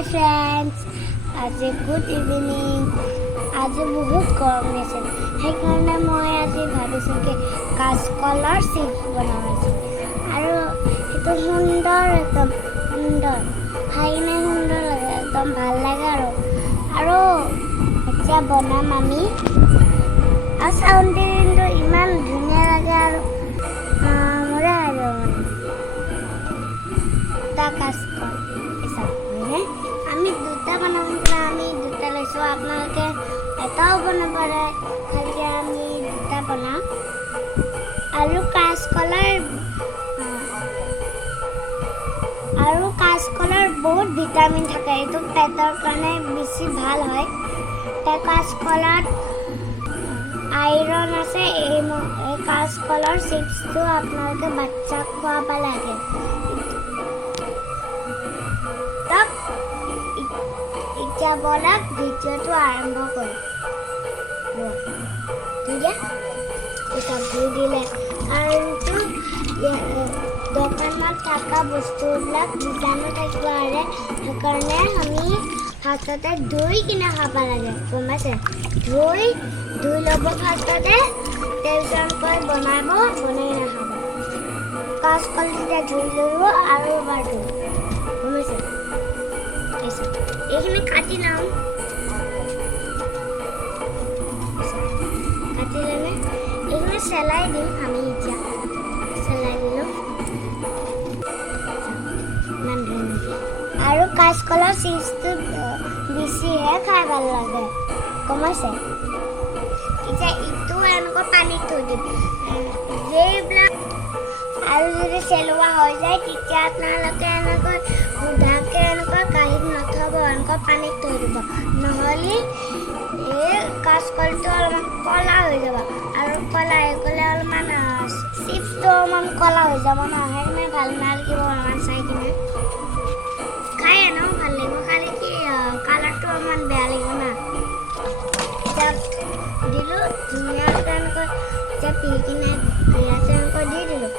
Hi friends, আজি good evening. আজি বহুত গৰম দিছে, সেইকাৰণে মই আজি ভাবিছোঁ কি কাঁচকলৰ চিপছ বনাইছোঁ আৰু সেইটো সুন্দৰ, একদম সুন্দৰ, খাই কিনে সুন্দৰ লাগে, একদম ভাল লাগে আৰু এতিয়া বনাম আমি। আৰু চাউণ্ডটো কিন্তু ইমান ধুনীয়া লাগে আৰু মজা আৰু দুটা কাঁচকল আমি দুটা বনাম, আমি দুটা লৈছোঁ, আপোনালোকে এটাও বনাব পাৰে, খালি আমি দুটা বনাম। আৰু কাঁচকলৰ বহুত ভিটামিন থাকে, এইটো পেটৰ কাৰণে বেছি ভাল হয়। কাঁচকলত আইৰণ আছে। এই কাঁচকলৰ চিপছটো আপোনালোকে বাচ্চাক খুৱাব লাগে। এতিয়া বলক ভিডিঅ'টো আৰম্ভ কৰোঁ। ধুই দিলে কাৰণটো দোকানত থকা বস্তুবিলাক বীজাণু থাকিব পাৰে, সেইকাৰণে আমি ফাৰ্ষ্টতে ধুই কিনে খাব লাগে, গম পাইছে? ধুই ল'ব ফাৰ্ষ্টতে, তাৰপিছতকৈ বনাই কিনে খাব। কাঁচকল তেতিয়া ধুই ল'ব আৰু এবাৰ ধুব, গম পাইছে? এইখিনি কাটি ল'ম। কাটি ল'লে এইখিনি চেলাই দিম আমি। এতিয়া চেলাই দিলোঁ ইমান ধুনীয়া। আৰু কাঁচকলৰ চিপছটো বেছিহে খাই ভাল লাগে, গম পাইছে? এতিয়া ইটো এনেকৈ পানীত থৈ দিম। যিবিলাক আৰু যদি চেলোৱা হৈ যায়, তেতিয়া আপোনালোকে এনেকৈ সুধাকৈ এনেকৈ কাঁহীত নথ'ব, এনেকৈ পানীত থৈ দিব, নহ'লে এই কাঁচকলটো অলপমান ক'লা হৈ যাব, আৰু ক'লা হৈ গ'লে অলপমান চিপছটো অলপমান ক'লা হৈ যাব ন, সেইকাৰণে ভাল নালাগিব অলপমান চাই কিনে। খাই এনেও ভাল লাগিব, খালি কি কালাৰটো অলপমান বেয়া লাগিব না। এতিয়া দিলোঁ ধুনীয়াকৈ এনেকৈ, এতিয়া পিহি কিনে ইয়াতে এনেকৈ দি দিলোঁ।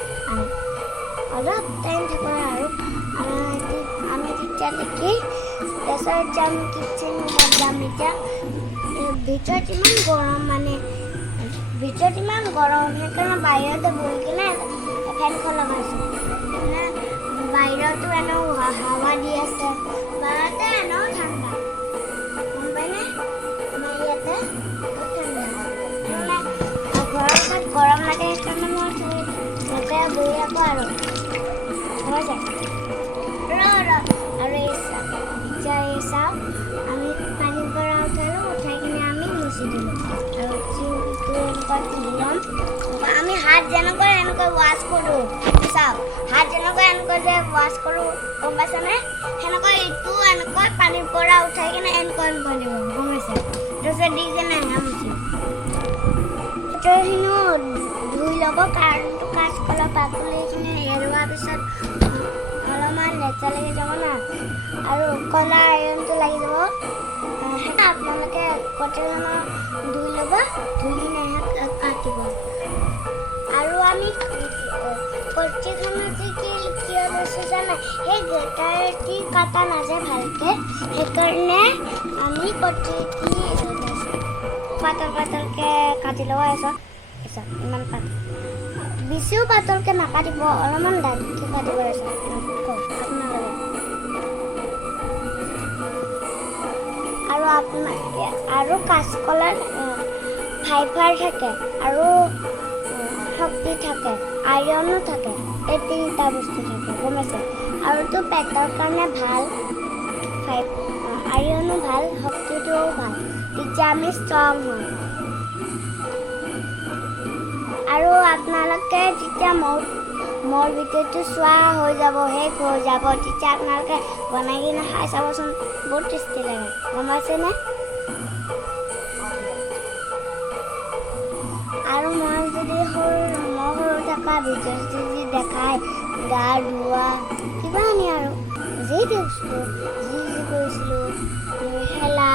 অলপ টাইম থাকিব আৰু আমি তেতিয়ালৈকে তাৰপিছত যাম কিটচেন ৰুমত যাম। এতিয়া ভিতৰত ইমান গৰম, সেইকাৰণে বাহিৰতে বহি কিনে ফেনখন লগাইছোঁ। বাহিৰতো এনেও হাৱা দি আছে, বাহিৰতে এনেও ঠাণ্ডা, গম পায়নে? আমাৰ ইয়াতে ঠাণ্ডা, ঘৰৰ তাত গৰম লাগে, সেইকাৰণে মই ইয়াতে বহি থাকোঁ আৰু হৈছে আৰু এতিয়া এই চাওক, আমি পানীৰ পৰা উঠাই কিনে আমি মুচি দিলোঁ আৰু এনেকৈ ল'ম। আমি হাত যেনেকৈ এনেকৈ ৱাছ কৰোঁ, চাওক, হাত যেনেকৈ এনেকৈ যে ৱাছ কৰোঁ, গম পাইছেনে? সেনেকৈ ইটো এনেকৈ পানীৰ পৰা উঠাই কিনে এনেকৈ দিব, গম পাইছে? তাৰপিছত দি কিনে মুচিম। ভিতৰখিনিও ধুই ল'ব, কাৰণটো কাঁচকলৰ বাকলিখিনি এৰুৱাৰ পিছত অলপমান লেতেৰা লাগি যাব না, আৰু ক'লা আইৰণটো লাগি যাব। সেইটো আপোনালোকে কটাৰীখনত ধুই ল'ব, ধুই কিনে কাটিব। আৰু আমি কটাৰীখনত কিয় লৈছোঁ জানা? সেই গেটাৰেদি কটা নাযায় ভালকৈ, সেইকাৰণে আমি কটাৰীদি পাতলকৈ কাটি ল'ব। ইমান পাতল, বেছিও পাতলকৈ নাকাটিব, অলপমান ডাঠকৈ কাটিব আছে আপোনালোকে। আৰু কাঁচকলত ফাইবাৰ থাকে আৰু শক্তি থাকে, আইৰণো থাকে, এই তিনিটা বস্তু থাকে, গম পাইছে? আৰুতো পেটৰ কাৰণে ভাল, আইৰণো ভাল, শক্তিটোও ভাল, তেতিয়া আমি ষ্ট্ৰং হওঁ। আৰু আপোনালোকে যেতিয়া মোৰ ভিডিঅ'টো চোৱা হৈ যাব, শেষ হৈ যাব, তেতিয়া আপোনালোকে বনাই কিনে খাই চাবচোন, বহুত টেষ্টি লাগে, গম পাইছেনে? আৰু মই সৰু থকা ভিডিঅ' যদি দেখাই, গা ধোৱা কিবা আনি আৰু যি বস্তু যি কৰিছিলোঁ, খেলা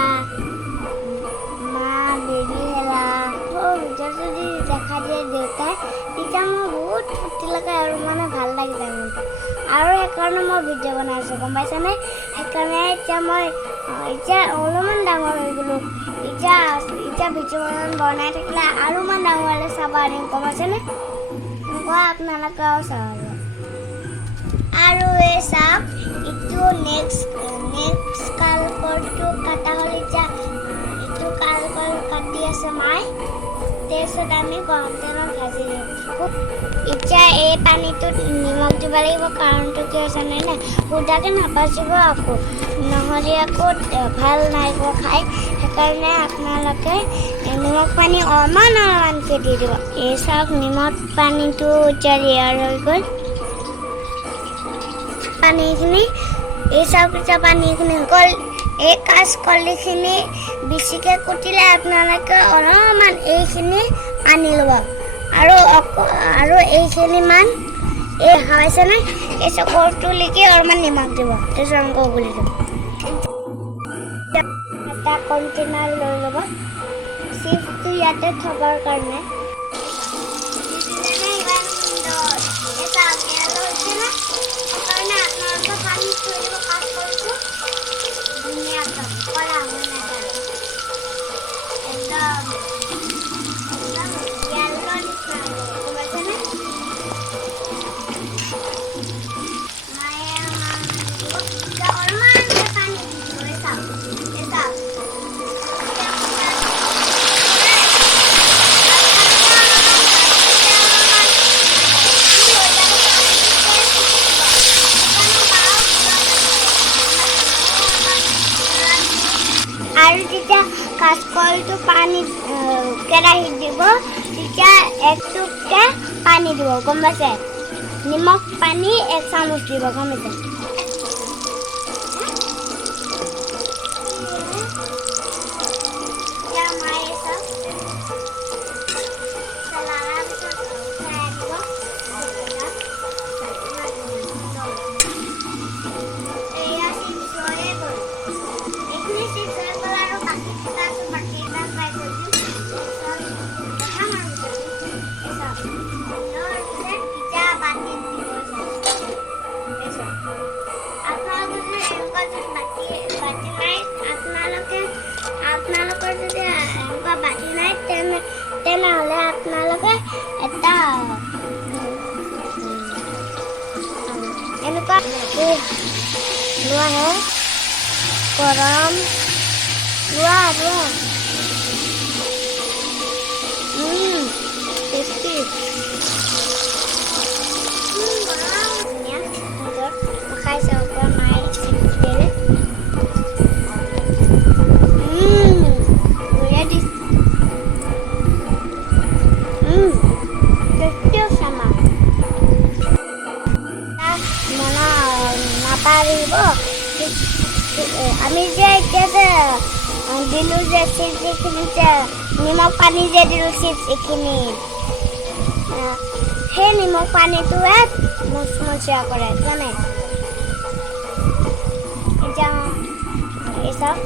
বেবী খেলা, সৰু ভিডিঅ' যদি দেখা দিয়ে দেউতাই, তেতিয়া মোৰ বহুত ফূৰ্তি লাগে আৰু ভাল লাগি যায় মনটো। আৰু সেইকাৰণে কাৰণে মই ভিডিঅ' বনাই আছোঁ গম পাইছানে সেইকাৰণে এতিয়া মই এতিয়া অলপমান ডাঙৰ হৈ গ'লোঁ এতিয়া ভিডিঅ' বনাই থাকিলে আৰু মান ডাঙৰ হ'লে চাব পাৰিম গম পাইছেনে এনেকুৱা আপোনালোকেও চাব আৰু এই চাওক ইটো নেক্সট কালকলটো কাটা হ'ল এতিয়া ইটো কালকল কাটি আছে মাই তাৰপিছত আমি গৰম তেলত ভাজি দিওঁ এতিয়া এই পানীটোত নিমখ দিব লাগিব কাৰণটো কি হৈছে নে সুদাকৈ নাভাজিব আকৌ নহ'লে আকৌ ভাল নাহিব খাই সেইকাৰণে আপোনালোকে নিমখ পানী অলপমানকৈ দি দিব এই চাওক নিমখ পানীটো এতিয়া ৰেয়াৰ হৈ গ'ল পানীখিনি এই চাওক এতিয়া পানীখিনি গ'ল এই কাঁচকলখিনি বেছিকৈ কুটিলে আপোনালোকে অলপমান এইখিনি আনি ল'ব আৰু এইখিনি মান এই খাইছেনে এই চকৰটোলৈকে অলপমান নিমখ দিব তাৰপিছত অংক গুলি দিব এটা কণ্টেইনাৰ লৈ ল'ব চিপছটো ইয়াতে থবৰ কাৰণে পানী থৈ দিব কাঁচকলটো ধুনীয়াকৈ কলা হৈ নাযায় একদম য়েল্লো নিচিনা গম পাইছেনে মায়ে অলপমানকৈ পানী দি দিব এই চাওক আৰু যেতিয়া কাঁচকলটো পানী কেৰাহীত দিব তেতিয়া এক টুপকে পানী দিব গম পাইছে নিমখ পানী 1 চামুচ দিব গম পাইছে আপোনালোকৰ যদি এনেকুৱা বাটি নাই তেনেহ'লে আপোনালোকে এটা এনেকুৱা লোৱাহে গৰম লোৱা টেষ্টি খাই চাব পৰা মায়ে দিলে নাপাৰিব আমি যে এতিয়া যে দিলোঁ যে চিপছ এইখিনি যে নিমখ পানী যে দিলোঁ চিপছ এইখিনি সেই নিমখ পানীটোৱে মুচমুচীয়া কৰে জানে এতিয়া এই চাওক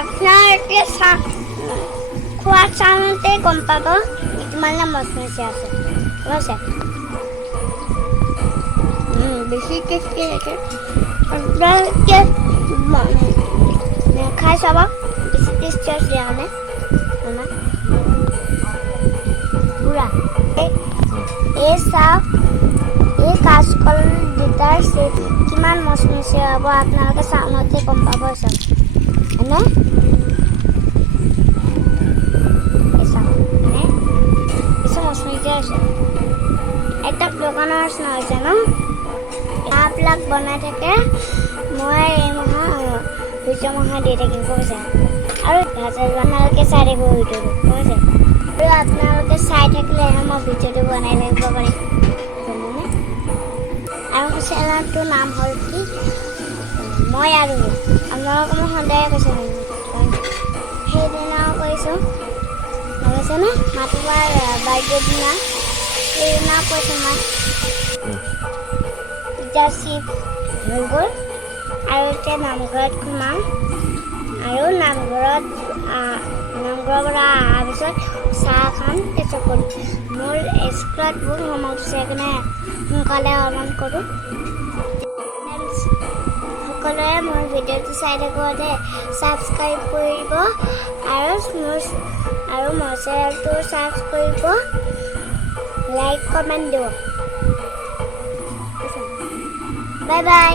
আপোনাৰ এতিয়া খোৱা চাওঁতে গম পাব কিমান মচমচীয়া আছে ঠিক আছে বেছি টেষ্টি হৈছে আপোনালোকে খাই চাব বেছি টেষ্টি আছে মানে পুৰা এই চাওক এই কাঁচকল দুটাৰ কিমান মচমচীয়া হ'ব আপোনালোকে চাওঁতে গম পাব চাওক হয়নে বেছি মচমচীয়া হৈছে একদম দোকানৰ নিচিনা হৈছে ন আপবিলাক বনাই থাকে মই এই ভিডিঅ' দি থাকিম কৈছে আৰু আপোনালোকে চাই থাকিব ভিডিঅ'টো কৈছে আৰু আপোনালোকে চাই থাকিলেহে মই ভিডিঅ'টো বনাই থাকিব পাৰিম জানেনে আৰু চেনেলটোৰ নাম হ'ল কি মই আৰু আপোনালোকে মই সদায় কৈছোঁ সেইদিনাও কৈছোঁ কৈছেনে মাতিবাৰ বাৰ্থডে দিনা সেইদিনা কৈছোঁ মই এতিয়া চিপছ হৈ গ'ল আৰু এতিয়া নামঘৰত সোমাম আৰু নামঘৰৰ পৰা অহাৰ পিছত চাহ খাম তাৰপিছত মোৰ স্কুলত বহুত হোমৱৰ্ক আছে সেইকাৰণে সোনকালে অনলাইন কৰোঁ। সকলোৱে মোৰ ভিডিঅ'টো চাই থাকোঁতে ছাবস্ক্ৰাইব কৰিব আৰু মোৰ চেনেলটো ছাবস্ক্ৰাইব কৰিব, লাইক কমেণ্ট দিব। Bye bye.